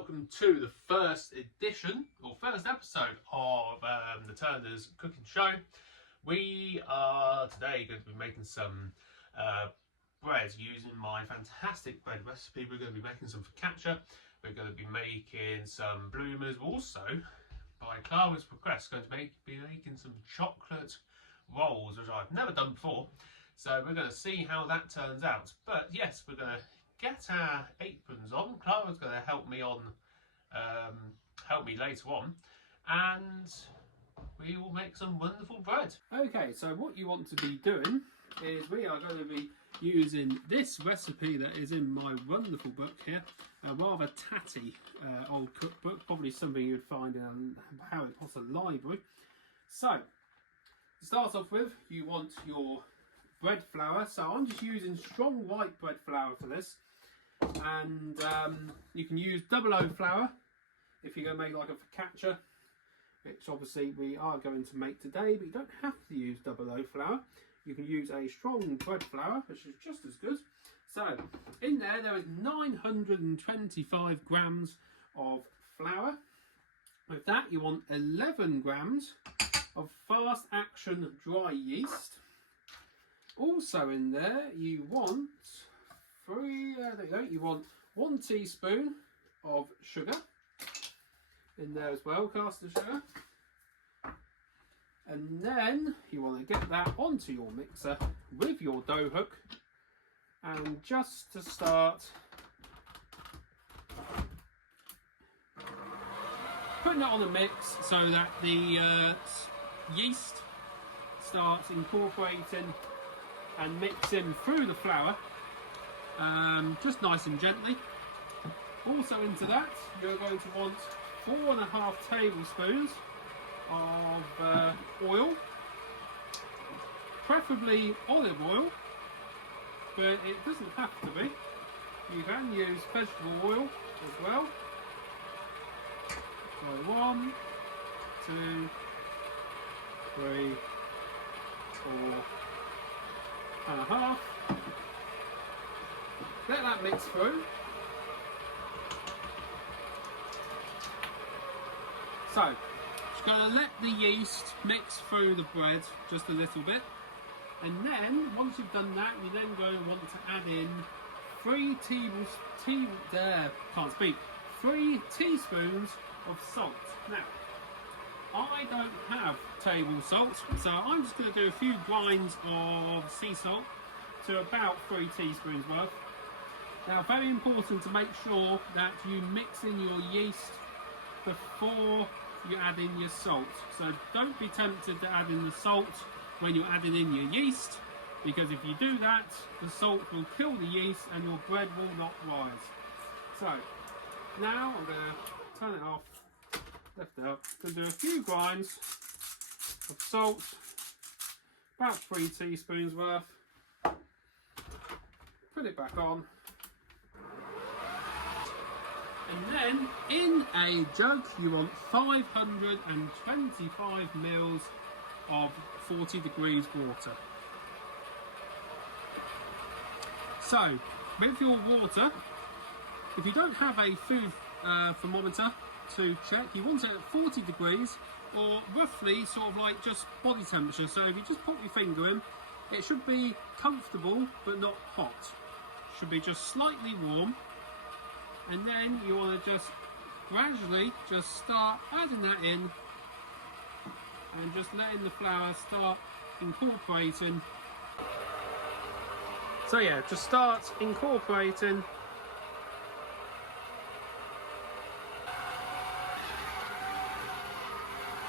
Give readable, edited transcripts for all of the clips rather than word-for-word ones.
welcome to the first edition, or first episode of the Turners cooking show. We are today going to be making some bread using my fantastic bread recipe. We're going to be making some focaccia. We're going to be making some bloomers. Also, by Clara's request, going to be making some chocolate rolls, which I've never done before. So we're going to see how that turns out. But yes, we're going to get our aprons on. Clara's going to help me later on, and we will make some wonderful bread. Okay, so what you want to be doing is we are going to be using this recipe that is in my wonderful book here, a rather tatty old cookbook, probably something you would find in a Harry Potter library. So, to start off with, you want your bread flour. So I'm just using strong white bread flour for this, and you can use 00 flour if you're going to make like a focaccia, which obviously we are going to make today, but you don't have to use 00 flour. You can use a strong bread flour, which is just as good. So in there is 925 grams of flour. With that, you want 11 grams of fast action dry yeast. Also in there, you want you want 1 teaspoon of sugar in there as well, caster sugar. And then you want to get that onto your mixer with your dough hook, and just to start putting it on the mix so that the yeast starts incorporating and mixing through the flour, just nice and gently. Also into that, you're going to want 4.5 tablespoons of oil, preferably olive oil, but it doesn't have to be. You can use vegetable oil as well. So 1, 2, 3, 4.5. Let that mix through. So, just going to let the yeast mix through the bread just a little bit, and then once you've done that, you're then going to want to add in 3 teaspoons of salt. Now, I don't have table salt, so I'm just going to do a few grinds of sea salt to about 3 teaspoons worth. Now, very important to make sure that you mix in your yeast before you add in your salt. So don't be tempted to add in the salt when you're adding in your yeast, because if you do that, the salt will kill the yeast and your bread will not rise. So now I'm going to turn it off, lift it up, going to do a few grinds of salt, about 3 teaspoons worth, put it back on. And then in a jug you want 525 mils of 40 degrees water. So with your water, if you don't have a food thermometer to check, you want it at 40 degrees or roughly sort of like just body temperature. So if you just put your finger in, it should be comfortable but not hot. It should be just slightly warm. And then you want to just gradually just start adding that in and just letting the flour start incorporating. So yeah, just start incorporating.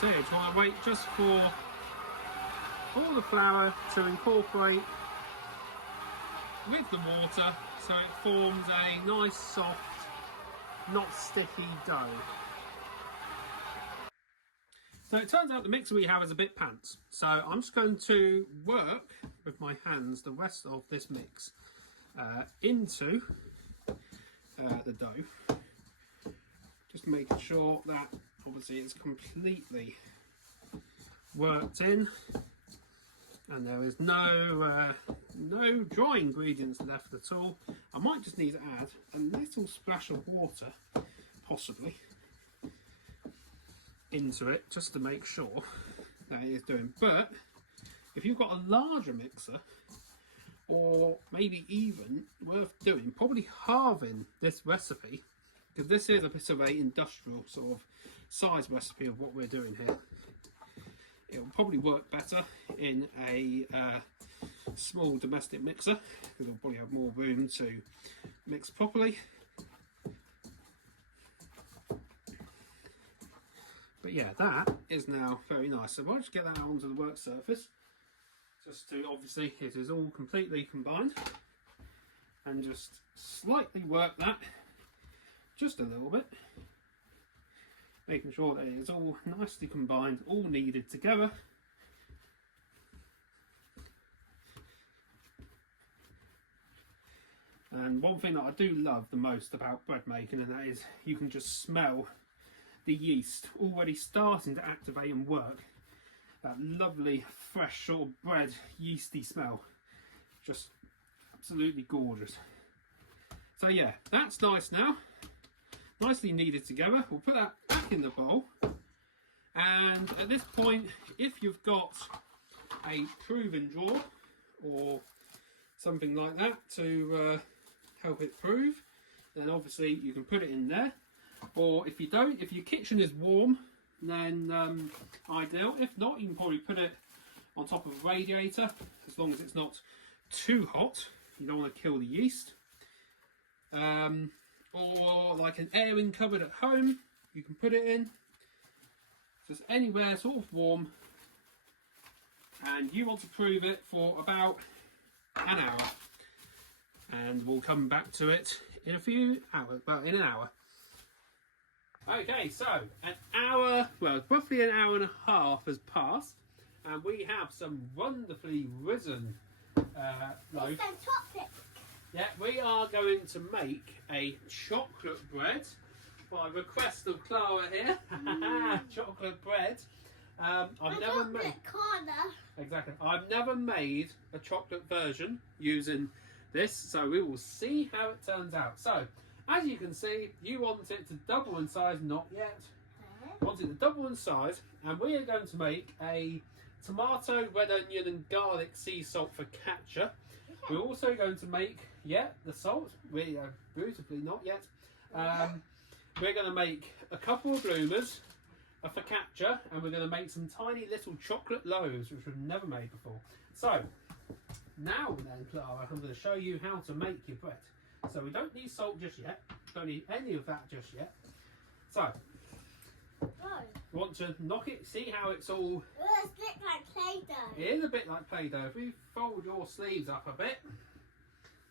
So yeah, just want to wait just for all the flour to incorporate with the water so it forms a nice soft, not sticky dough. So it turns out the mixer we have is a bit pants, so I'm just going to work with my hands the rest of this mix into the dough, just making sure that obviously it's completely worked in and there is no dry ingredients left at all. I might just need to add a little splash of water, possibly into it just to make sure that it is doing. But if you've got a larger mixer, or maybe even worth doing, probably halving this recipe, because this is a bit of a industrial sort of size recipe of what we're doing here. It will probably work better in a small domestic mixer, because it'll probably have more room to mix properly. But yeah, that is now very nice. So I'll just get that onto the work surface, just to, obviously it is all completely combined, and just slightly work that just a little bit, making sure that it is all nicely combined, all kneaded together. And one thing that I do love the most about bread making, and that is you can just smell the yeast already starting to activate and work. That lovely fresh sort of bread yeasty smell, just absolutely gorgeous. So yeah, that's nice now, nicely kneaded together. We'll put that back in the bowl, and at this point, if you've got a proving drawer or something like that to help it prove, then obviously you can put it in there. Or if you don't, if your kitchen is warm, then ideal. If not, you can probably put it on top of a radiator, as long as it's not too hot. You don't want to kill the yeast. Or like an airing cupboard at home, you can put it in. Just anywhere sort of warm. And you want to prove it for about an hour. And we'll come back to it in a few hours, well, in an hour. Okay, so an hour, well, roughly an hour and a half has passed, and we have some wonderfully risen loaf. Yeah, we are going to make a chocolate bread by request of Clara here. Chocolate bread. I've never made. Exactly. I've never made a chocolate version using this, so we will see how it turns out. So, as you can see, you want it to double in size, not yet. You want it to double in size, and we are going to make a tomato, red onion and garlic sea salt focaccia. We're also going to make, the salt, beautifully not yet. We're going to make a couple of bloomers, a focaccia, and we're going to make some tiny little chocolate loaves, which we've never made before. So, now then, Clara, I'm going to show you how to make your bread. So we don't need salt just yet, don't need any of that just yet. So, you want to knock it, see how it's all... It's a bit like Play-Doh. It is a bit like Play-Doh. If we fold your sleeves up a bit,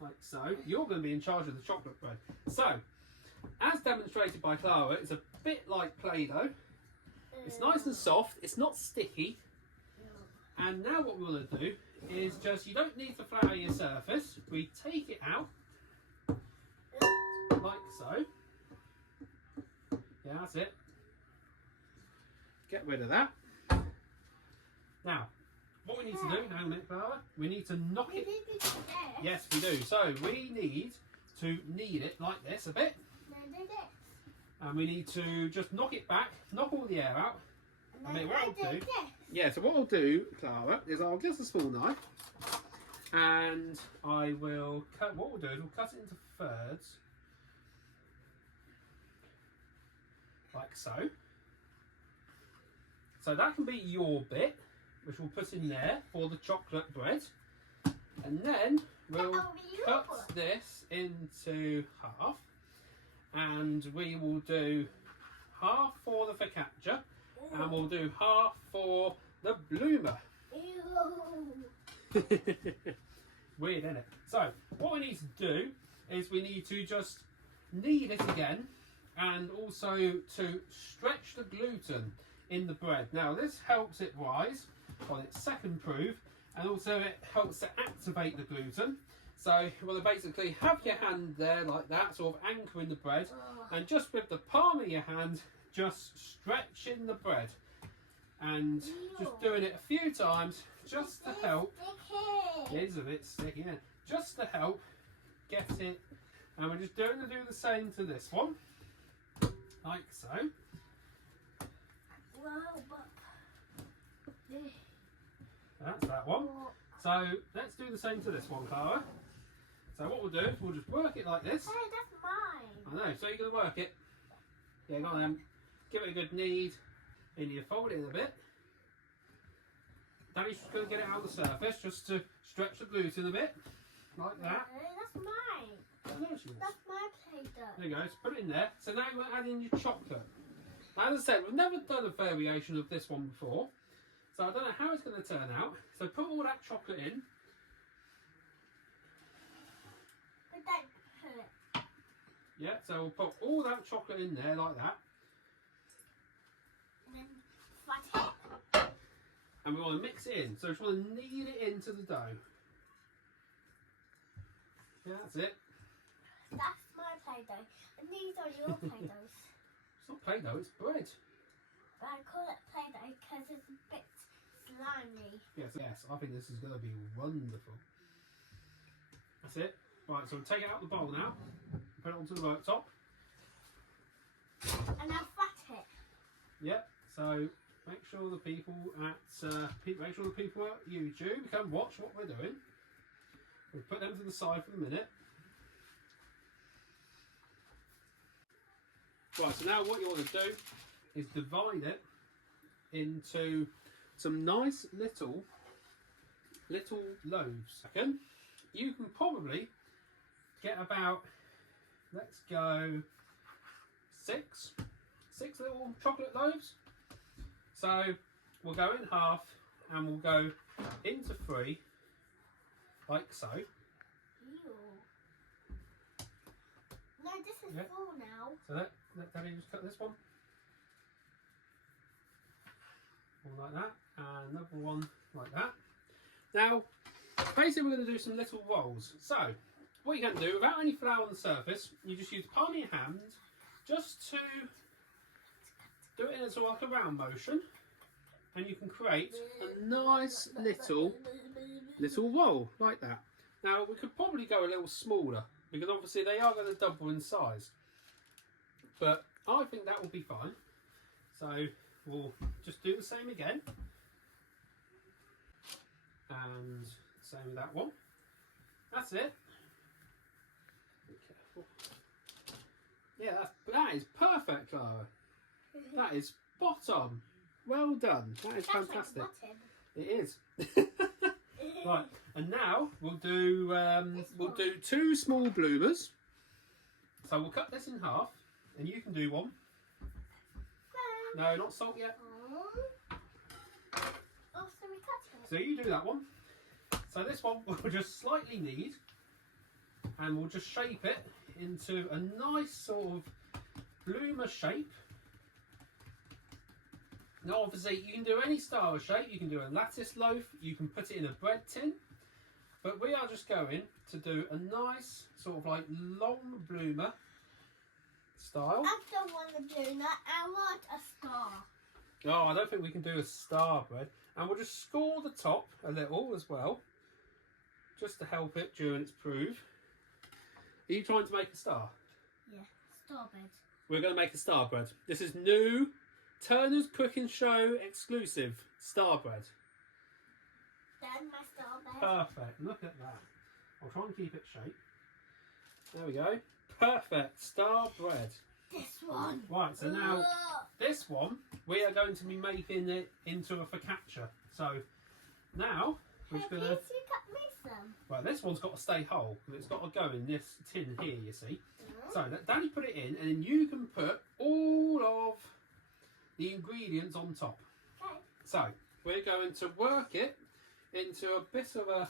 like so, you're going to be in charge of the chocolate bread. So, as demonstrated by Clara, it's a bit like Play-Doh. It's nice and soft, it's not sticky. And now what we want to do is just, you don't need to flour your surface. We take it out, like so. Yeah, that's it. Get rid of that. Now, what we need to do, hang on a minute, Clara, we need to knock it. Yes, we do. So we need to knead it like this a bit. And we need to just knock it back, knock all the air out. I mean, what I'll do, so what I'll do, Clara, is I'll get a small knife and I will cut, what we'll do is we'll cut it into thirds, like so. So that can be your bit, which we'll put in there for the chocolate bread. And then we'll cut this into half. And we will do half for the focaccia, and we'll do half for the bloomer. Weird, isn't it? So, what we need to do is we need to just knead it again, and also to stretch the gluten in the bread. Now, this helps it rise on its second proof, and also it helps to activate the gluten. So you want to basically have your hand there like that, sort of anchoring the bread, and just with the palm of your hand, just stretching the bread. And just doing it a few times, just to help. It is a bit sticky, yeah. Just to help get it. And we're just going to do the same to this one. like so. Whoa, but... That's that one. So let's do the same to this one, Clara. So what we'll do is we'll just work it like this. Hey, that's mine. I know, so you're going to work it. Yeah, go on then. Give it a good knead. And you fold it in a bit. Danny's just going to get it out of the surface just to stretch the gluten a bit. Like that. No, that's mine. Oh, there she is. That's my Play-Doh. There you go, so put it in there. So now you're adding your chocolate. Now, as I said, we've never done a variation of this one before. So I don't know how it's going to turn out. So put all that chocolate in. But don't put it. Yeah, so we'll put all that chocolate in there like that. And then flat it. And we want to mix it in. So we just want to knead it into the dough. Yeah, that's it. That's my Play-Doh. And these are your Play-Dohs. It's not Play-Doh, it's bread. But I call it Play-Doh because it's a bit slimy. Yes, I think this is going to be wonderful. That's it. Right, so we'll take it out of the bowl now. Put it onto the worktop. And I'll flat it. Yep. So make sure the people at YouTube can watch what we're doing. We'll put them to the side for a minute. Right, so now what you want to do is divide it into some nice little loaves. You can probably get about, let's go, six little chocolate loaves. So we'll go in half and we'll go into three, like so. Ew. No, this is Yep. full now. So let Daddy just cut this one. One like that, and another one like that. Now, basically we're going to do some little rolls. So, what you're going to do, without any flour on the surface, you just use the palm of your hand just to do it in a sort of like a round motion, and you can create a nice little roll like that. Now, we could probably go a little smaller because obviously they are going to double in size, but I think that will be fine. So we'll just do the same again, and same with that one. That's it. Be careful. Yeah, that is perfect, Clara. That is spot on. Well done. That is fantastic. It is. Right, and now we'll do two small bloomers. So we'll cut this in half, and you can do one. No, not salt yet. Oh, so we cut it. So you do that one. So this one we'll just slightly knead, and we'll just shape it into a nice sort of bloomer shape. Now obviously you can do any style of shape, you can do a lattice loaf, you can put it in a bread tin, but we are just going to do a nice sort of like long bloomer style. I don't want to do that, I want a star. Oh, I don't think we can do a star bread. And we'll just score the top a little as well, just to help it during its proof. Are you trying to make a star? Yeah, star bread. We're going to make a star bread. This is new Turner's Cooking Show exclusive star bread. Then my star bread. Perfect. Look at that. I'll try and keep it shape. There we go. Perfect star bread. This one. Right, so now this one we are going to be making it into a focaccia. So now we're just going to. You cut me some. Right, this one's got to stay whole because it's got to go in this tin here, you see. So Danny put it in, and then you can put all of the ingredients on top. Okay. So we're going to work it into a bit of a,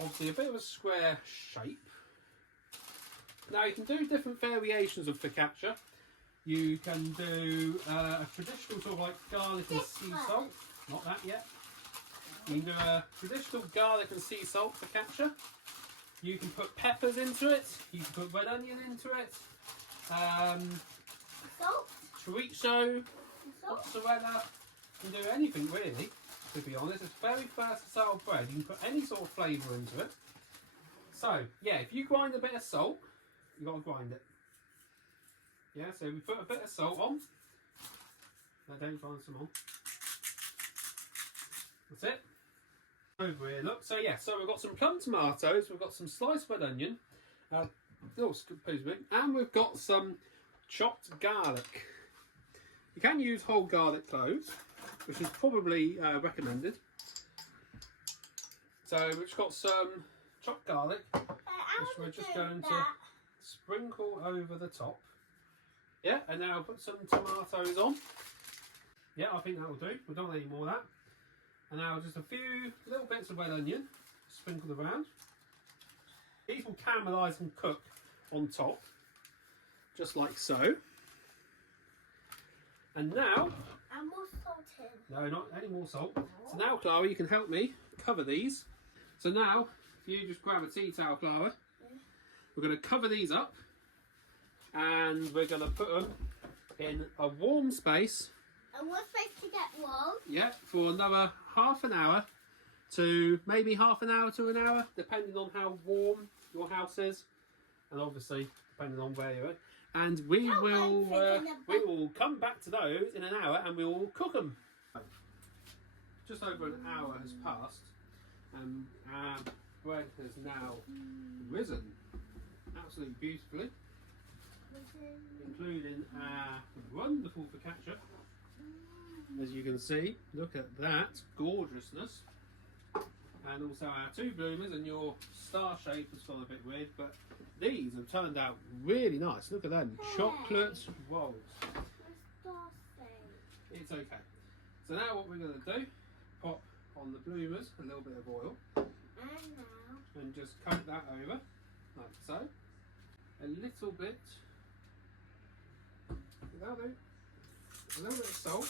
obviously a bit of a square shape. Now you can do different variations of focaccia. You can do a traditional sort of like garlic and sea salt. Not that yet. You can do a traditional garlic and sea salt focaccia. You can put peppers into it. You can put red onion into it. Salt. Chorizo, Salt. mozzarella. You can do anything really, to be honest. It's very versatile bread. You can put any sort of flavour into it. So, yeah, if you grind a bit of salt, you've got to grind it. Yeah, so we put a bit of salt on. I don't find some on. That's it. Over here, look. So yeah, so we've got some plum tomatoes, we've got some sliced red onion, excuse me, and we've got some chopped garlic. You can use whole garlic cloves, which is probably recommended. So we've just got some chopped garlic, which we're just going to sprinkle over the top. Yeah, and now I'll put some tomatoes on. Yeah, I think that will do. We don't want any more of that. And now just a few little bits of red onion sprinkled around. These will caramelise and cook on top, just like so. And now... And more salt in. No, not any more salt. So now, Clara, you can help me cover these. So now, if you just grab a tea towel, Clara, we're going to cover these up. And we're going to put them in a warm space. And we're supposed to get warm? Yeah, for another half an hour to maybe half an hour to an hour, depending on how warm your house is, and obviously depending on where you're at. And we will come back to those in an hour, and we will cook them. Just over an hour has passed, and our bread has now risen absolutely beautifully, including our wonderful focaccia. As you can see, look at that gorgeousness. And also our two bloomers, and your star shape has gone a bit weird, but these have turned out really nice. Look at them, chocolate rolls. It's okay. So now what we're going to do, pop on the bloomers a little bit of oil. And just coat that over, like so. A little bit, that'll do. A little bit of salt.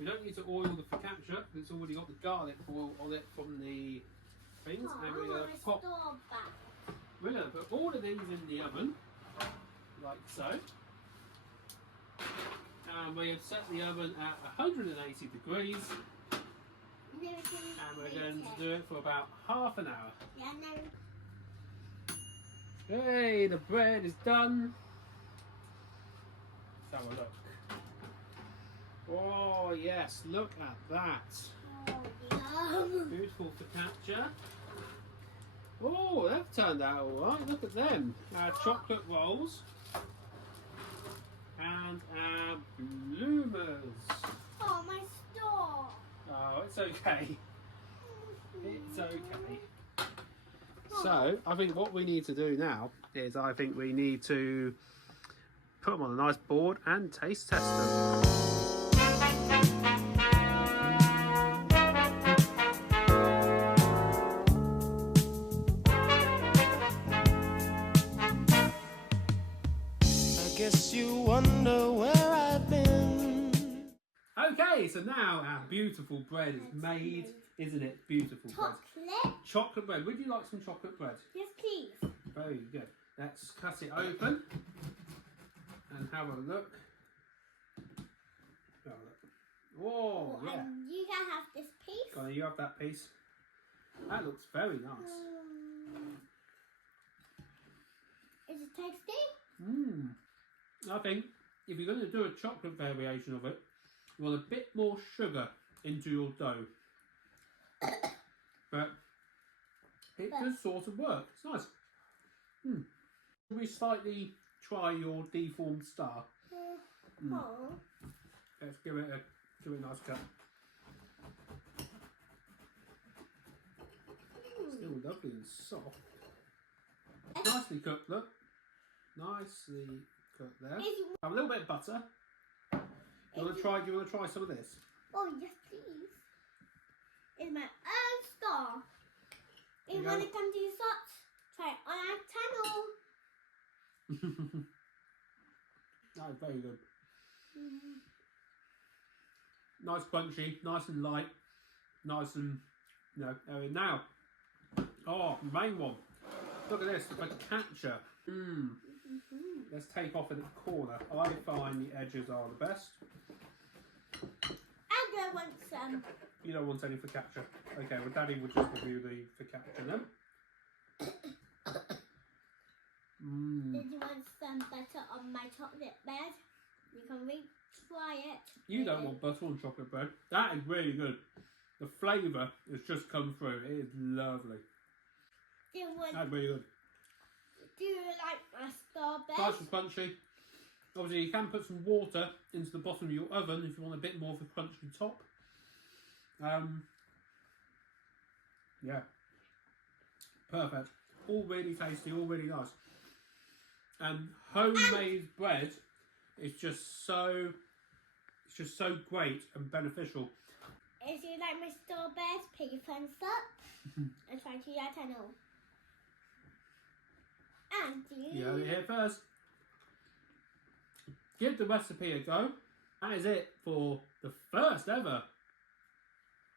We don't need to oil the focaccia because it's already got the garlic oil on it from the things. And we're going to pop. We're going to put all of these in the oven, like so. And we have set the oven at 180 degrees. And we're going to do it for about half an hour. Hey, the bread is done. Let's have a look. Oh yes, look at that. Oh, Beautiful focaccia. Oh, they've turned out alright. Look at them. Our chocolate rolls. And our bloomers. oh, my store. Oh, it's okay. It's okay. So, I think what we need to do now is I think we need to put them on a nice board and taste test them. I guess you wonder where I've been. Okay, so now our beautiful bread is made, isn't it? Beautiful bread. Chocolate? Chocolate bread. Would you like some chocolate bread? Yes, please. Very good. Let's cut it open and have a look. Have a look. Oh, yeah. You can have this piece. Go on, you have that piece. That looks very nice. Is it tasty? Mmm. I think if you're going to do a chocolate variation of it, you want a bit more sugar into your dough. But it does sort of work. It's nice. Should we slightly try your deformed star? Oh. Let's give it a nice cut. Still lovely and soft. Nicely cooked, look. Nicely cooked there. Have a little bit of butter. Do you want to try some of this? Oh, yes, please. It's my own star. If you want to come to your shops, try it on our channel. That is very good. Nice crunchy, nice and light, nice and, now. Oh, main one. Look at this, the focaccia. Let's take off in the corner. I find the edges are the best. And I want some. You don't want any focaccia. Okay, well Daddy will just review the focaccia then. Did you want some butter on my chocolate bread? You can try it. You don't want butter on chocolate bread. That is really good. The flavour has just come through. It is lovely. That's really good. Do you like my strawberries? Nice and crunchy. Obviously, you can put some water into the bottom of your oven if you want a bit more of a crunchy top. Yeah. Perfect. All really tasty, all really nice. And homemade bread is just so, it's just so great and beneficial. If you like my strawberries, put your thumbs up and try to your channel. And you heard it here first. Give the recipe a go. That is it for the first ever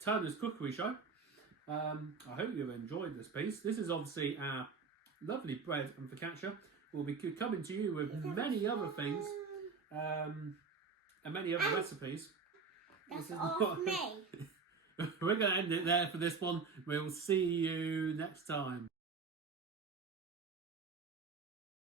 Turner's Cookery Show. I hope you've enjoyed this piece. This is obviously our lovely bread and focaccia. We'll be coming to you with many other things and many other recipes. That's all me. We're going to end it there for this one. We'll see you next time.